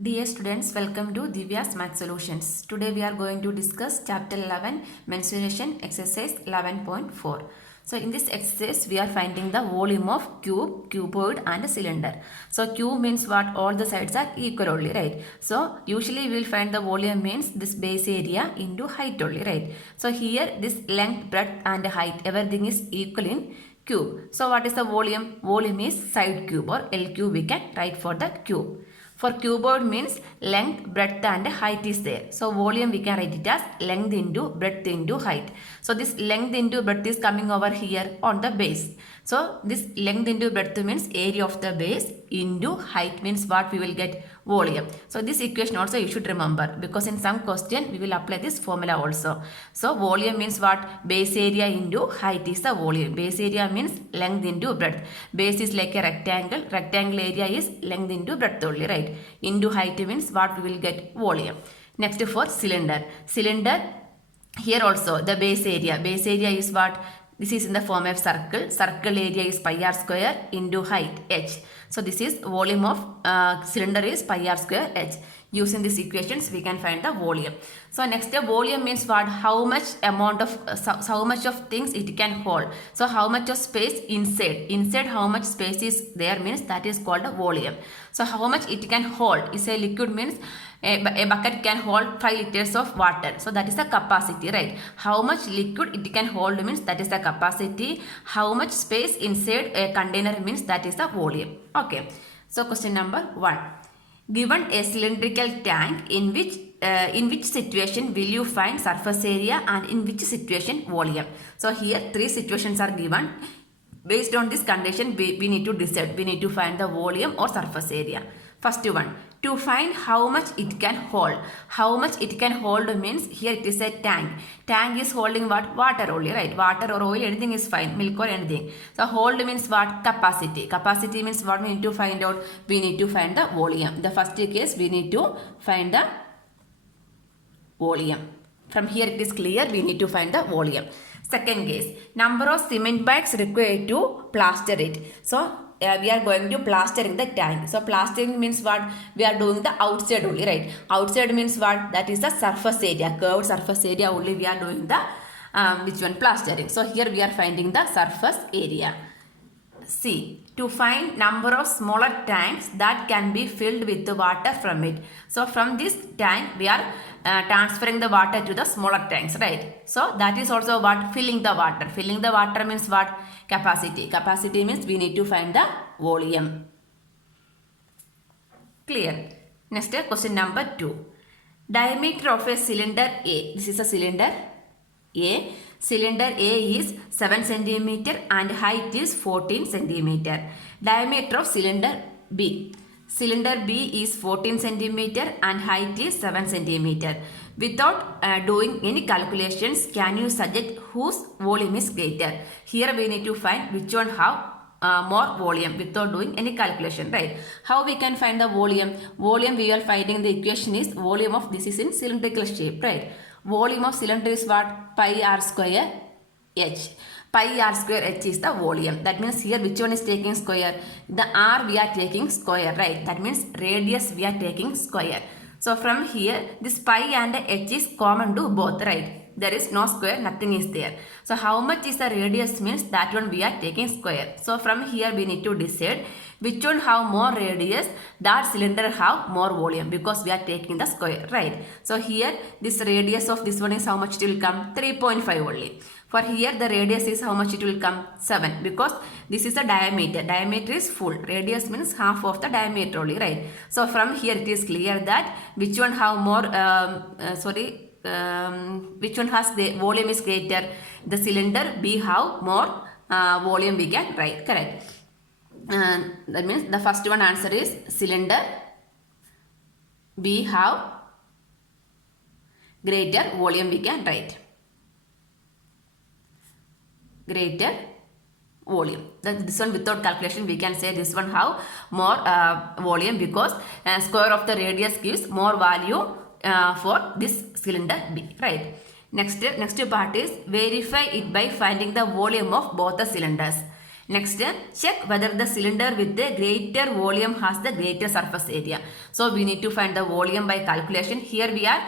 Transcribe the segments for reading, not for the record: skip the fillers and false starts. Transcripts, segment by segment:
Dear students, welcome to Divya's Math Solutions. Today we are going to discuss Chapter 11, Mensuration Exercise 11.4. So in this exercise, we are finding the volume of cube, cuboid and cylinder. So cube means what? All the sides are equal only, right? So usually we will find the volume means this base area into height only, right? So here this length, breadth and height, everything is equal in cube. So what is the volume? Volume is side cube or L cube we can write for the cube. For cuboid means length, breadth and height is there. So volume we can write it as length into breadth into height. So this length into breadth is coming over here on the base. So this length into breadth means area of the base into height means what we will get? Volume. So this equation also you should remember because in some question we will apply this formula also. So volume means what? Base area into height is the volume. Base area means length into breadth. Base is like a rectangle. Rectangle area is length into breadth only, right? Into height means what we will get? Volume. Next for cylinder. Cylinder, here also the base area. Base area is what? This is in the form of circle. Circle area is pi r square into height h. So this is volume of cylinder is pi r square h. Using these equations we can find the volume. So next the volume means what? How much amount of how much of things it can hold. So how much of space inside. Inside how much space is there means that is called a volume. So how much it can hold is a liquid means a bucket can hold 5 liters of water. So that is the capacity, right? How much liquid it can hold means that is the capacity. How much space inside a container means that is the volume. Okay. So question number 1. Given a cylindrical tank in which situation will you find surface area and in which situation volume? So here 3 situations are given. Based on this condition we need to decide. We need to find the volume or surface area. First one, to find how much it can hold. How much it can hold means here it is a tank. Tank is holding what? Water only, right? Water or oil, anything is fine. Milk or anything. So hold means what? Capacity. Capacity means what we need to find out? We need to find the volume. The first case we need to find the volume. From here it is clear we need to find the volume. Second case, number of cement bags required to plaster it. So we are going to plastering the tank. So plastering means what? We are doing the outside only, right? Outside means what? That is the surface area, curved surface area only we are doing the which one? Plastering. So here we are finding the surface area. C. To find number of smaller tanks that can be filled with the water from it. So from this tank we are transferring the water to the smaller tanks, right? So that is also what? Filling the water. Filling the water means what? Capacity. Capacity means we need to find the volume. Clear. Next question number 2. Diameter of a cylinder A. This is a cylinder A. Cylinder A is 7 cm and height is 14 cm. Diameter of cylinder B. Cylinder B is 14 cm and height is 7 cm. Without doing any calculations, can you suggest whose volume is greater? Here we need to find which one have more volume without doing any calculation, right? How we can find the volume? Volume we are finding the equation is volume of this is in cylindrical shape, right? Volume of cylinder is what? Pi r square h. Pi r square h is the volume. That means here which one is taking square? The r we are taking square, right? That means radius we are taking square. So from here this pi and h is common to both, right? There is no square, nothing is there. So how much is the radius means that one we are taking square. So from here we need to decide which one have more radius, that cylinder have more volume because we are taking the square, right? So here this radius of this one is how much it will come? 3.5 only. For here the radius is how much it will come? 7 because this is the diameter. Diameter is full. Radius means half of the diameter only, right? So from here it is clear that which one have more, which one has the volume is greater? The cylinder B have more volume we can write, correct? That means the first one answer is cylinder B have greater volume we can write. Greater volume. This one without calculation we can say this one have more volume because square of the radius gives more value for this cylinder B, right? Next part is verify it by finding the volume of both the cylinders. Next, check whether the cylinder with the greater volume has the greater surface area. So we need to find the volume by calculation. Here we are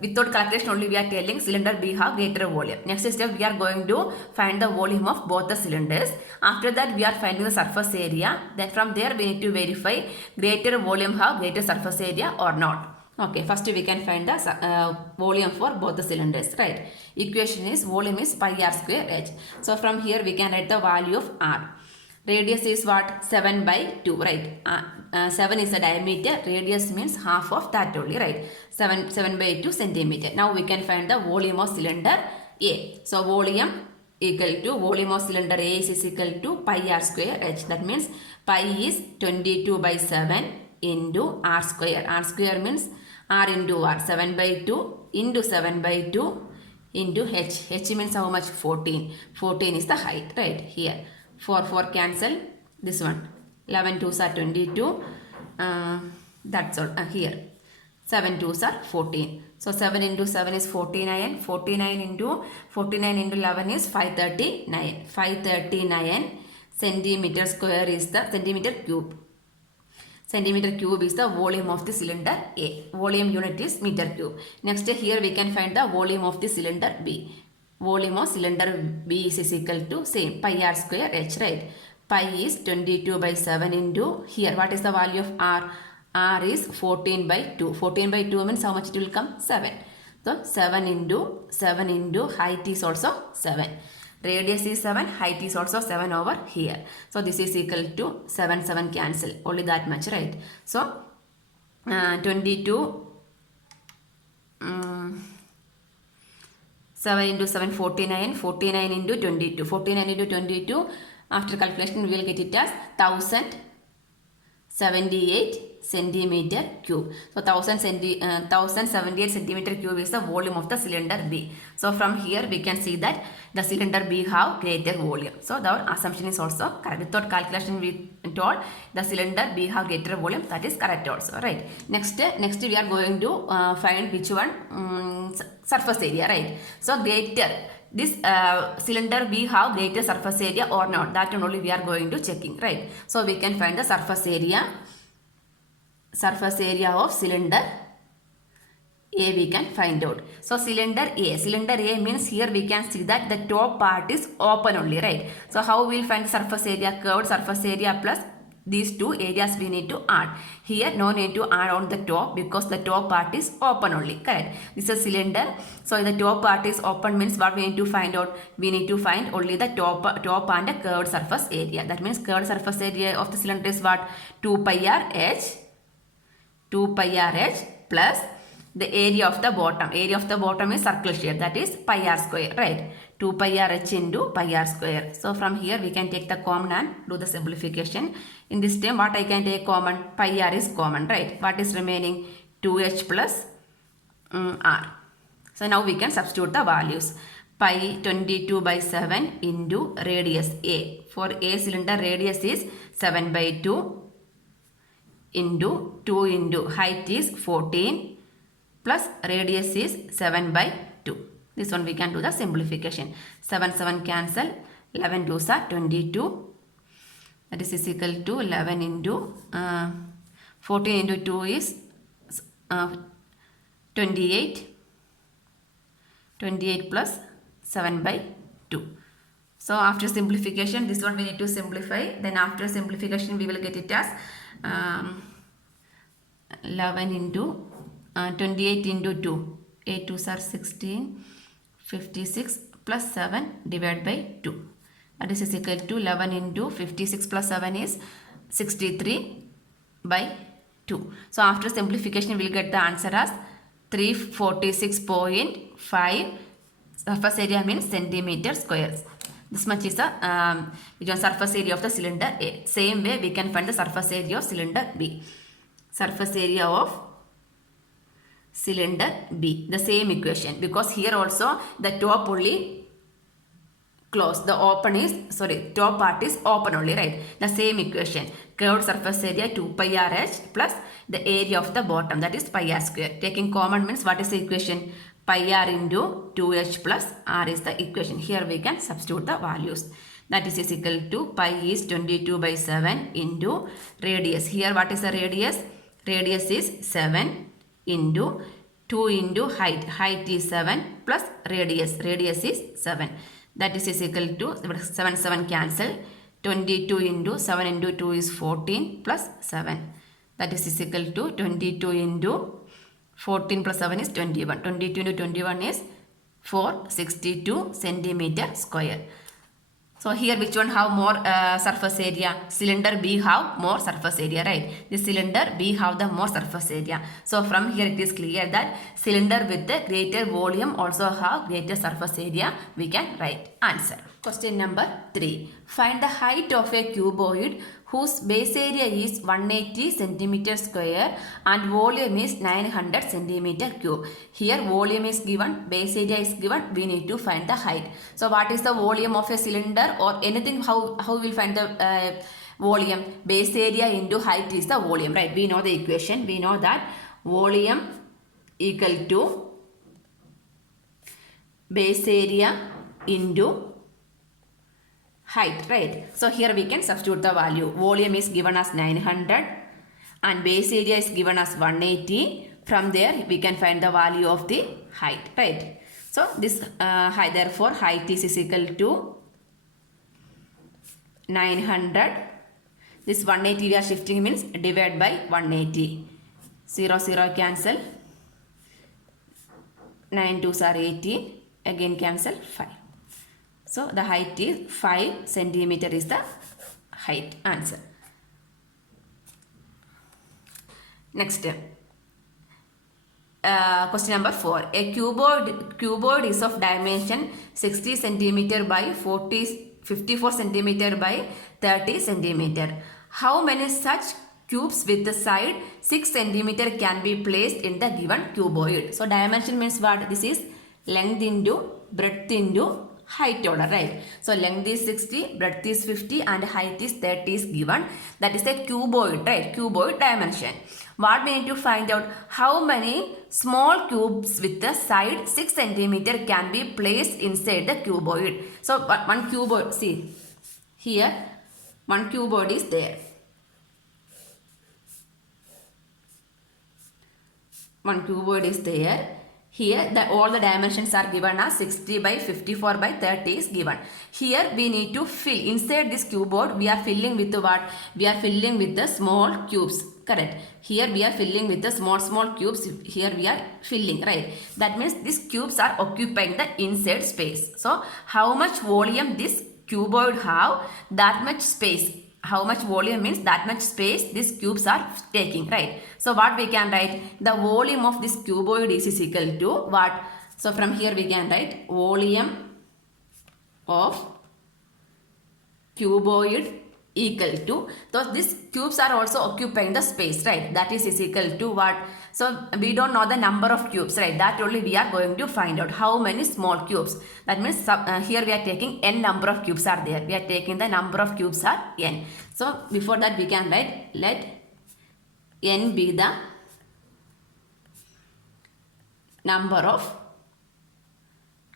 without calculation only we are telling cylinder B have greater volume. Next step we are going to find the volume of both the cylinders. After that we are finding the surface area. Then from there we need to verify greater volume have greater surface area or not. Okay, first we can find the volume for both the cylinders, right? Equation is volume is pi r square h. So from here we can write the value of r. Radius is what? 7 by 2, right? 7 is the diameter. Radius means half of that only, right? 7 by 2 centimeter. Now we can find the volume of cylinder A. So volume of cylinder A is equal to pi r square h. That means pi is 22 by 7 into r square. R square means r into r. 7 by 2 into 7 by 2 into h. H means how much? 14. 14 is the height, right? Here. 4 cancel. This one. 11 2s are 22. That's all. Here. 7 2s are 14. So 7 into 7 is 49. 49 into 11 is 539. 539 centimeter square is the centimeter cube. Centimeter cube is the volume of the cylinder A. Volume unit is meter cube. Next here we can find the volume of the cylinder B. Volume of cylinder B is equal to same pi r square h, right? Pi is 22 by 7 into here. What is the value of r? R is 14 by 2. 14 by 2 means how much it will come? 7. So 7 into height is also 7. Radius is 7, height is also 7 over here. So this is equal to 7 cancel. Only that much, right? So 22 7 into 7 49. 49 into 22. 49 into 22 after calculation we will get it as 1078 centimeter cube. So 1078 centimeter cube is the volume of the cylinder B. So from here we can see that the cylinder B have greater volume. So our assumption is also correct. Without calculation we told the cylinder B have greater volume. That is correct also, right? Next we are going to find which one surface area, right? So greater. This cylinder B have greater surface area or not, that only we are going to checking, right? So we can find the surface area of cylinder A we can find out. So cylinder A means here we can see that the top part is open only, right? So how we will find the surface area? Curved surface area plus these two areas we need to add. Here no need to add on the top because the top part is open only, correct? This is cylinder. So the top part is open means what we need to find out? We need to find only the top and the curved surface area. That means curved surface area of the cylinder is what? 2 pi r h plus the area of the bottom. Area of the bottom is circle shape, that is pi r square, right? 2 pi r h into pi r square. So from here we can take the common and do the simplification. In this term what I can take common? Pi r is common, right? What is remaining? 2h plus r. So now we can substitute the values. Pi 22 by 7 into radius A. For A cylinder radius is 7 by 2 into 2 into height is 14 plus radius is 7 by 2. This one we can do the simplification. 7 cancel. 11 2s are 22. That is equal to 11 into 14 into 2 is 28. 28 plus 7 by 2. So after simplification, this one we need to simplify. Then after simplification we will get it as 11 into 28 into 2. 8 2s are 16. 56 plus 7 divided by 2. That is equal to 11 into 56 plus 7 is 63 by 2. So after simplification we will get the answer as 346.5. Surface area means centimeter squares. This much is the surface area of the cylinder A. Same way we can find the surface area of cylinder B. Surface area of cylinder B. The same equation, because here also the top only closed. The top part is open only, right? The same equation. Curved surface area 2 pi r h plus the area of the bottom, that is pi r square. Taking common means what is the equation? Pi r into 2h plus r is the equation. Here we can substitute the values. that is equal to pi is 22 by 7 into radius. Here what is the radius? Radius is 7 into 2 into height. Height is 7 plus radius. Radius is 7. That is equal to 7 7 cancel. 22 into 7 into 2 is 14 plus 7. That is equal to 22 into 14 plus 7 is 21. 22 into 21 is 462 centimeter square. So here which one have more surface area? Cylinder B have more surface area, right? The cylinder B have the more surface area. So from here it is clear that cylinder with the greater volume also have greater surface area. We can write answer. Question number 3. Find the height of a cuboid whose base area is 180 centimeter square and volume is 900 centimeter cube. Here volume is given, base area is given, we need to find the height. So what is the volume of a cylinder or anything, how we will find the volume? Base area into height is the volume, right? We know the equation, we know that volume equal to base area into height, right? So here we can substitute the value. Volume is given as 900 and base area is given as 180. From there we can find the value of the height, right? So this height, therefore height is equal to 900. This 180 we are shifting means divide by 180. 0 0 cancel. 9 2s are 18. Again cancel 5. So the height is 5 centimeter is the height. Answer. Next, question number 4. A cuboid is of dimension 60 centimeter by 54 centimeter by 30 centimeter. How many such cubes with the side 6 centimeter can be placed in the given cuboid? So dimension means what? This is length into breadth into height order, right? So length is 60, breadth is 50 and height is 30 is given. That is a cuboid, right? Cuboid dimension. What we need to find out? How many small cubes with the side 6 centimeter can be placed inside the cuboid? So one cuboid, see here one cuboid is there. One cuboid is there. Here all the dimensions are given as 60 by 54 by 30 is given. Here we need to fill inside this cuboid. We are filling with what? We are filling with the small cubes. Correct. Here we are filling with the small cubes. Here we are filling, right? That means these cubes are occupying the inside space. So how much volume this cuboid have? That much space. How much volume means that much space these cubes are taking, right? So what we can write? The volume of this cuboid is equal to what? So from here we can write volume of cuboid equal to, so these cubes are also occupying the space, right? That is equal to what? So we don't know the number of cubes, right? That only we are going to find out how many small cubes. That means here we are taking n number of cubes are there. We are taking the number of cubes are n. So before that we can write let n be the number of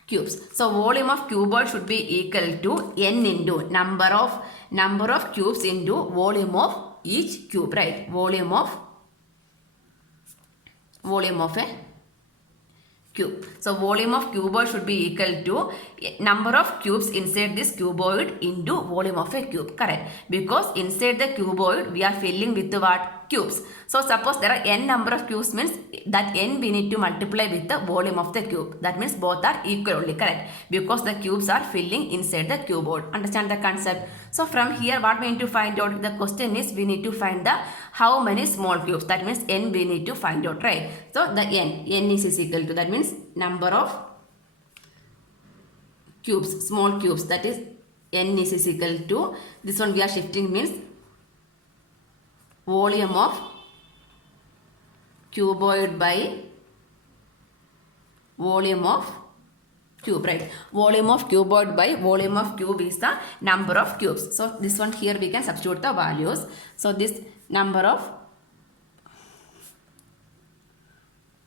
cubes. So volume of cuboid should be equal to n into number of cubes into volume of each cube, right? Volume of a cube. So volume of cuboid should be equal to number of cubes inside this cuboid into volume of a cube. Correct. Because inside the cuboid we are filling with what? Cubes. So suppose there are n number of cubes means that n we need to multiply with the volume of the cube. That means both are equal only. Correct. Because the cubes are filling inside the cuboid. Understand the concept? So from here what we need to find out? The question is we need to find the how many small cubes. That means n we need to find out, right? So the n is equal to, that means number of cubes, small cubes, that is n is equal to, this one we are shifting means volume of cuboid by volume of cube, right? Volume of cuboid by volume of cube is the number of cubes. So this one here we can substitute the values. So this number of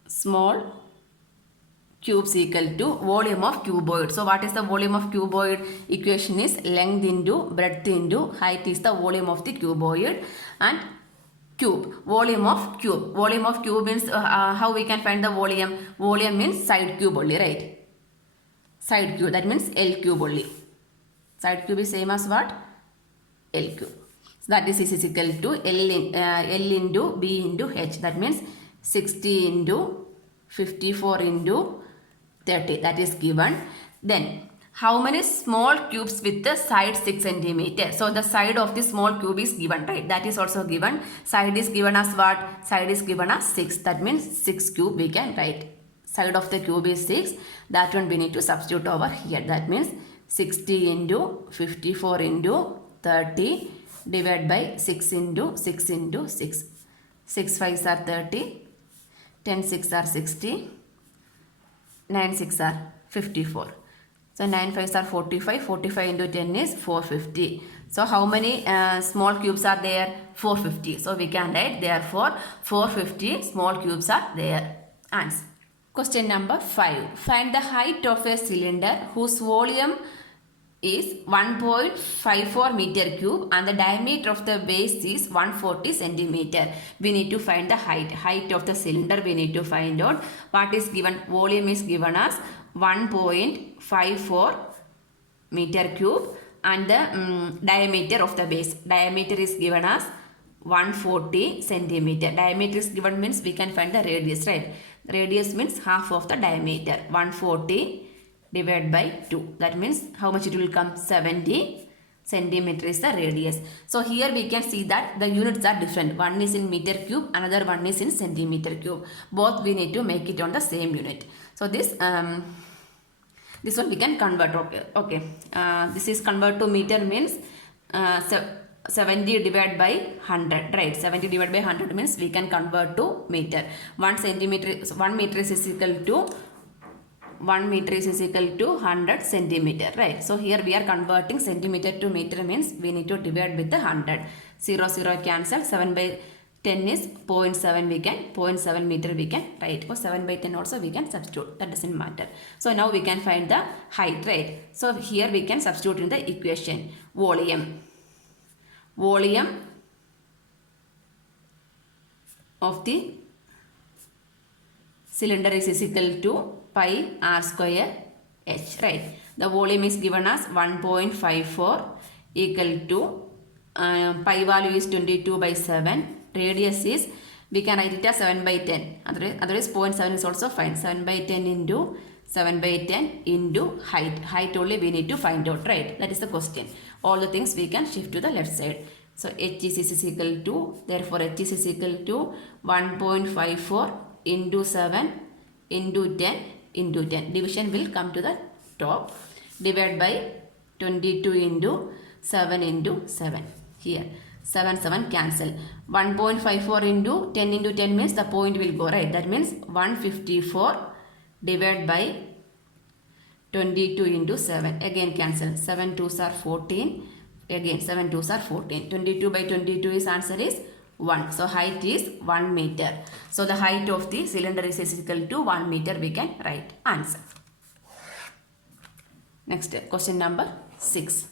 small cubes equal to volume of cuboid. So what is the volume of cuboid? Equation is length into breadth into height is the volume of the cuboid, and cube, volume of cube. Volume of cube means how we can find the volume? Volume means side cube only, right? Side cube, that means L cube only. Side cube is same as what? L cube. So that is equal to L into B into H. That means 60 into 54 into 30. That is given. Then how many small cubes with the side 6 centimeter? So the side of the small cube is given, right? That is also given. Side is given as what? Side is given as 6. That means 6 cube we can write. Side of the cube is 6. That one we need to substitute over here. That means 60 into 54 into 30 divided by 6 into 6 into 6. 6 5s are 30. 10 6 are 60. 9 6 are 54. So 9 5s are 45. 45 into 10 is 450. So how many small cubes are there? 450. So we can write therefore 450 small cubes are there. Answer. Question number 5. Find the height of a cylinder whose volume is 1.54 meter cube and the diameter of the base is 140 centimeter. We need to find the height of the cylinder. We need to find out what is given. Volume is given as 1.54 meter cube and the diameter of the base. Diameter is given as 140 centimeter. Diameter is given means we can find the radius, right? Radius means half of the diameter. 140 divided by 2. That means how much it will come? 70 centimeter is the radius. So here we can see that the units are different. One is in meter cube, another one is in centimeter cube. Both we need to make it on the same unit. So this one we can convert. Okay. This is convert to meter means 70 divided by 100, right? 70 divided by 100 means we can convert to meter. 1 meter is equal to 100 centimeter, right? So here we are converting centimeter to meter means we need to divide with the 100. 0 0 cancel. 7 by 10 is 0.7 we can. 0.7 meter we can write. For 7 by 10 also we can substitute. That doesn't matter. So now we can find the height, right? So here we can substitute in the equation. Volume of the cylinder is equal to pi r square h, right? The volume is given as 1.54 equal to pi value is 22 by 7. Radius is, we can write it as 7 by 10. Otherwise 0.7 is also fine. 7 by 10 into 7 by 10 into height. Height only we need to find out, right? That is the question. All the things we can shift to the left side. So h is equal to, therefore h is equal to 1.54 into 7 into 10 into 10. Division will come to the top. Divide by 22 into 7 into 7. Here 7 cancel. 1.54 into 10 into 10 means the point will go, right? That means 154 divided by 22 into 7. Again cancel. 7 2s are 14. Again 7 2s are 14. 22 by 22 is answer is 1. So height is 1 meter. So the height of the cylinder is equal to 1 meter. We can write answer. Next question number 6.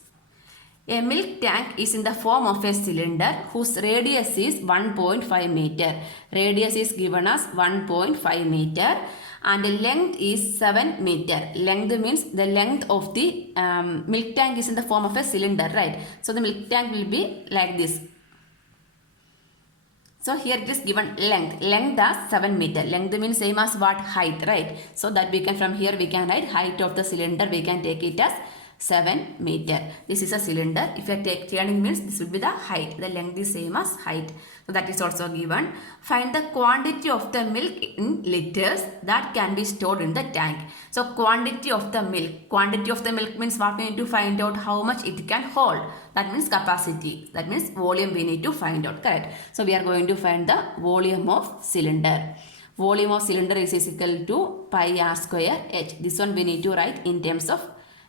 A milk tank is in the form of a cylinder whose radius is 1.5 meter. Radius is given as 1.5 meter and the length is 7 meter. Length means the length of the milk tank is in the form of a cylinder, right? So the milk tank will be like this. So here it is given length. Length as 7 meter. Length means same as what? Height, right? So that we can, from here we can write height of the cylinder. We can take it as 7 meter. This is a cylinder. If you take turning means this will be the height. The length is same as height. So that is also given. Find the quantity of the milk in liters that can be stored in the tank. So quantity of the milk. Quantity of the milk means what we need to find out how much it can hold. That means capacity. That means volume we need to find out. Correct. So we are going to find the volume of cylinder. Volume of cylinder is equal to pi r square h. This one we need to write in terms of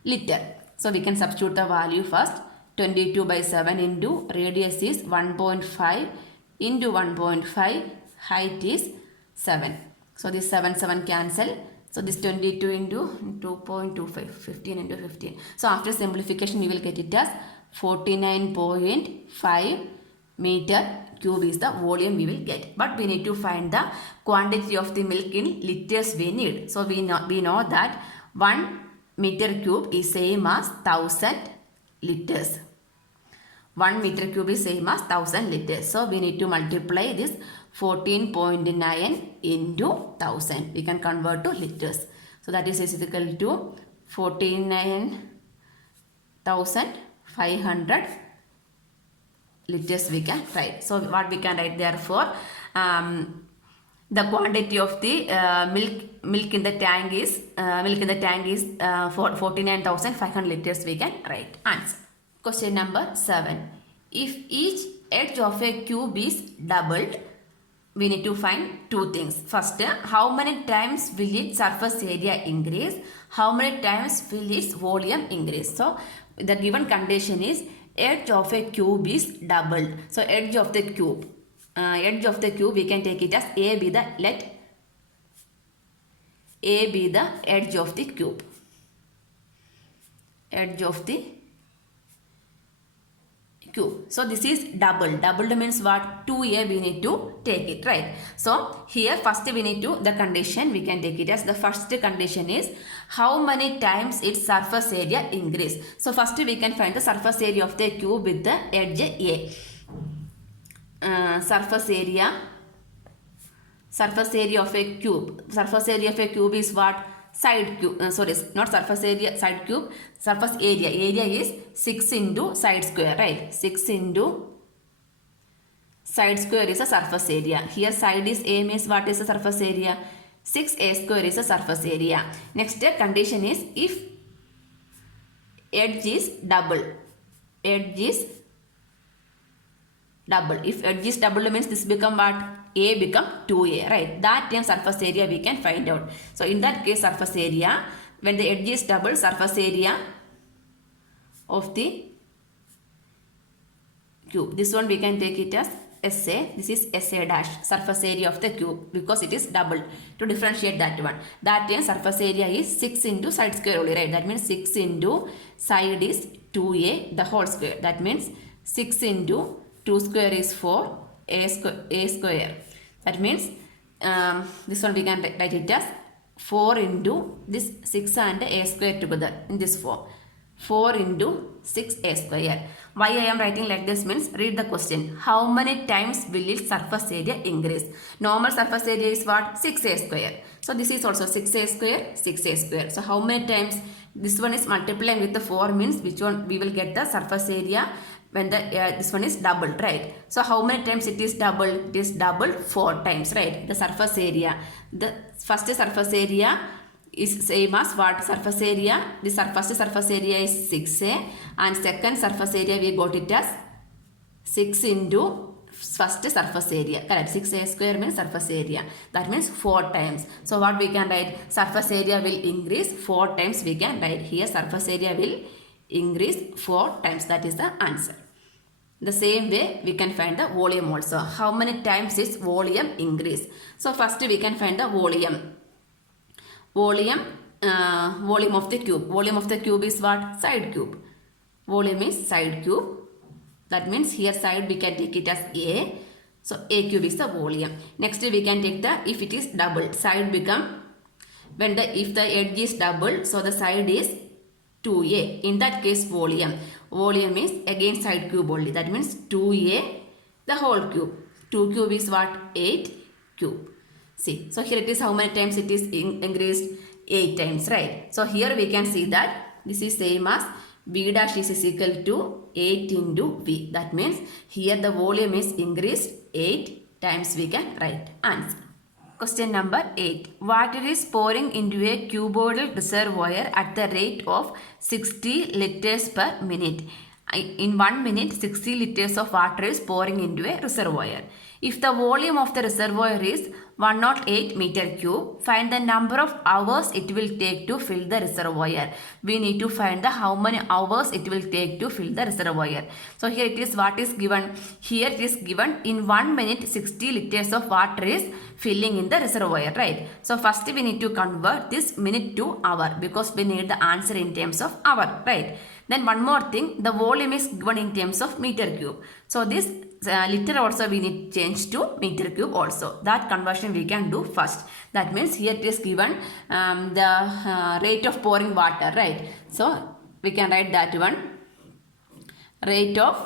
liter. So we can substitute the value first. 22 by 7 into radius is 1.5 into 1.5. Height is 7. So this 7 cancel. So this 22 into 2.25, 15 into 15. So after simplification, you will get it as 49.5 meter cube is the volume we will get. But we need to find the quantity of the milk in liters we need. So we know that 1 meter cube is same as 1000 liters. 1 meter cube is same as 1000 liters. So we need to multiply this 14.9 into 1000. We can convert to liters. So that is equal to 49,500 liters we can write. So what we can write, therefore the quantity of the milk in the tank is 49,500 liters we can write. Answer. Question number 7. If each edge of a cube is doubled, we need to find two things. First, how many times will its surface area increase? How many times will its volume increase? So the given condition is edge of a cube is doubled. So edge of the cube we can take it as A be the edge of the cube. Edge of the cube. So this is double. Doubled means what? 2A we need to take it, right? So here first we need to, the condition we can take it as, the first condition is how many times its surface area increase. So first we can find the surface area of the cube with the edge A. Surface area of a cube. Surface area of a cube is what? Side cube, sorry, not surface area, side cube. Surface area is 6 into side square, right? 6 into side square is a surface area. Here side is A means what is the surface area? 6A square is a surface area. Next condition is if edge is double. If edge is double means this become what? A become 2A, right? That time surface area we can find out. So in that case surface area, when the edge is double, surface area of the cube. This one we can take it as SA. This is SA dash, surface area of the cube, because it is double. To differentiate that one, that time surface area is 6 into side square only, right? That means 6 into side is 2A the whole square. That means 6 into 2 square is 4, A square. That means this one we can write it as 4 into this 6 and A square together in this form. 4 into 6A square. Why I am writing like this means, read the question. How many times will its surface area increase? Normal surface area is what? 6A square. So this is also 6A square, 6A square. So how many times? This one is multiplying with the 4 means which one we will get the surface area when the this one is doubled, right? So how many times it is doubled? It is doubled 4 times, right? The surface area. The first surface area is same as what? Surface area. The first surface area is 6A and second surface area we got it as 6 into first surface area. Correct. 6A square means surface area. That means 4 times. So what we can write? Surface area will increase 4 times we can write here. Surface area will increase 4 times. That is the answer. The same way we can find the volume also. How many times is volume increase? So first we can find the volume. Volume of the cube. Volume of the cube is what? Side cube. Volume is side cube. That means here side we can take it as A. So A cube is the volume. Next we can take the, if it is doubled, side become, when the, if the edge is doubled, so the side is 2A. In that case volume. Volume is again side cube only. That means 2A the whole cube. 2 cube is what? 8 cube. See. So here it is how many times it is increased? 8 times, right? So here we can see that this is same as V dash is equal to 8 into V. That means here the volume is increased 8 times we can write. Answer. Question number 8. Water is pouring into a cuboidal reservoir at the rate of 60 liters per minute. In 1 minute, 60 liters of water is pouring into a reservoir. If the volume of the reservoir is 108 meter cube, find the number of hours it will take to fill the reservoir. We need to find the how many hours it will take to fill the reservoir. So here it is what is given. Here it is given in 1 minute 60 liters of water is filling in the reservoir, right? So first we need to convert this minute to hour because we need the answer in terms of hour, right? Then one more thing, the volume is given in terms of meter cube. So this liter also we need change to meter cube also. That conversion we can do first. That means here it is given the rate of pouring water, right? So we can write that one. Rate of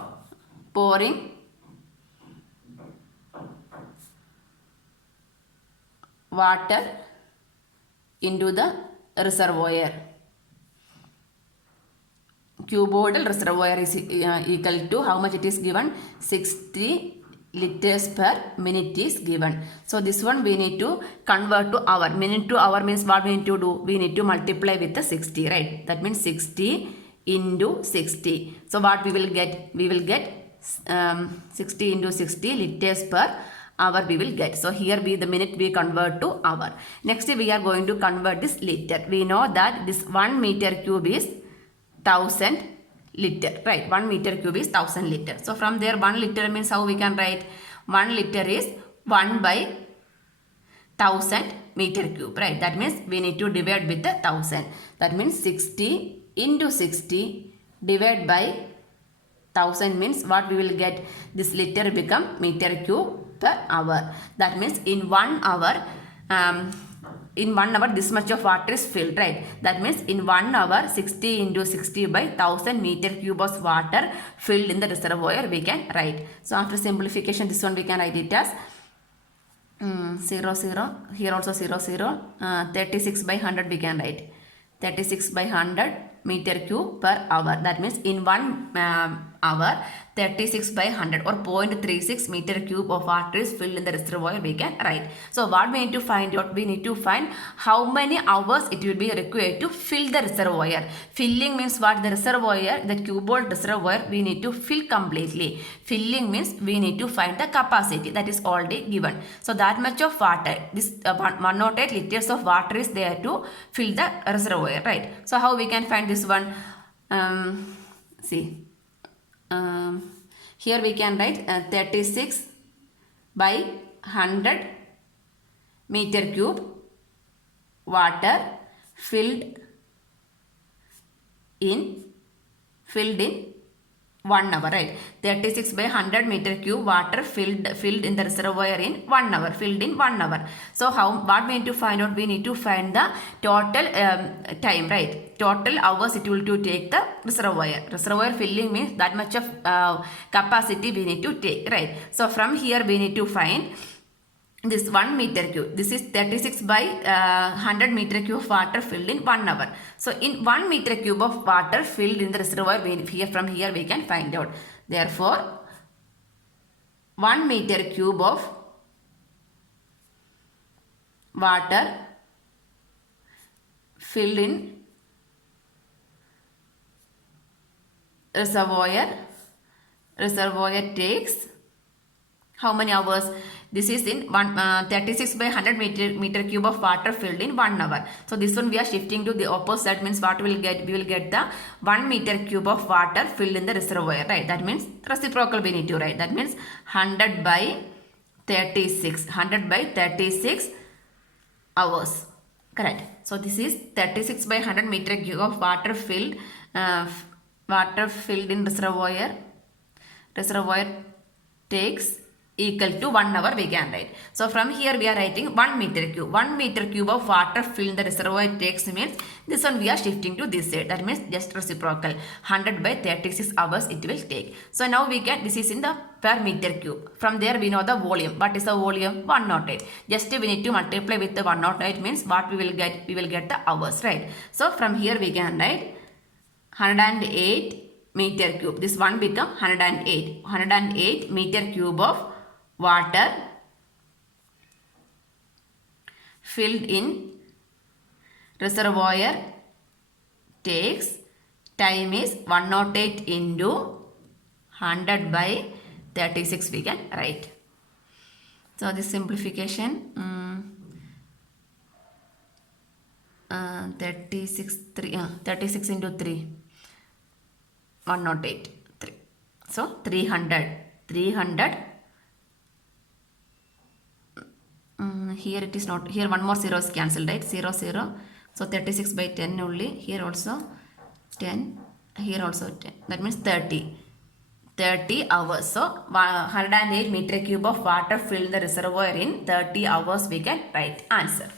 pouring water into the reservoir. Cuboid reservoir is equal to how much it is given? 60 liters per minute is given. So this one we need to convert to hour. Minute to hour means what we need to do? We need to multiply with the 60, right? That means 60 into 60. So what we will get? We will get 60 into 60 liters per hour we will get. So here the minute we convert to hour. Next we are going to convert this liter. We know that this 1 meter cube is 1000 liter, right? 1 meter cube is 1000 liter. So from there 1 liter means how we can write? 1 liter is 1 by 1000 meter cube, right? That means we need to divide with the 1000. That means 60 into 60 divided by 1000 means what we will get? This liter become meter cube per hour. That means in 1 hour this much of water is filled, right? That means in 1 hour 60 into 60 by 1000 meter cube of water filled in the reservoir we can write. So after simplification this one we can write it as 0 0, here also 0 0, 36 by 100 we can write. 36 by 100 meter cube per hour. That means in 1 hour 36 by 100 or 0.36 meter cube of water is filled in the reservoir we can write. So what we need to find out? We need to find how many hours it will be required to fill the reservoir. Filling means what? The reservoir, the cuboid reservoir we need to fill completely. Filling means we need to find the capacity that is already given. So that much of water, this 108 liters of water is there to fill the reservoir, right? So how we can find this one? Here we can write 36 by 100 meter cube water filled in 1 hour, right? 36 by 100 meter cube water filled in the reservoir in 1 hour, filled in 1 hour. So what we need to find out? We need to find the total time, right? Total hours it will to take the reservoir. Reservoir filling means that much of capacity we need to take, right? So from here we need to find this 1 meter cube. This is 36 by 100 meter cube of water filled in 1 hour. So in 1 meter cube of water filled in the reservoir, from here we can find out. Therefore, 1 meter cube of water filled in reservoir takes how many hours? This is in 36 by 100 meter cube of water filled in 1 hour. So this one we are shifting to the opposite. Means what we will get? We will get the 1 meter cube of water filled in the reservoir, right? That means reciprocal we need to write. That means 100 by 36. 100 by 36 hours. Correct. So this is 36 by 100 meter cube of water filled in reservoir. Reservoir takes equal to 1 hour we can write. So from here we are writing 1 meter cube. 1 meter cube of water filled in the reservoir takes means this one we are shifting to this side. That means just reciprocal. 100 by 36 hours it will take. So now we get this is in the per meter cube. From there we know the volume. What is the volume? 108. Just we need to multiply with the 108 means what we will get? We will get the hours, right? So from here we can write 108 meter cube. This one become 108. 108 meter cube of water filled in reservoir takes time is 108 into 100 by 36 we can write. So this simplification 36 into 3 108 3. So 300 here it is not, here one more 0 is cancelled, right? 0 0. So 36 by 10 only, here also 10, here also 10, that means 30 hours. So 108 meter cube of water filled the reservoir in 30 hours, we can write answer.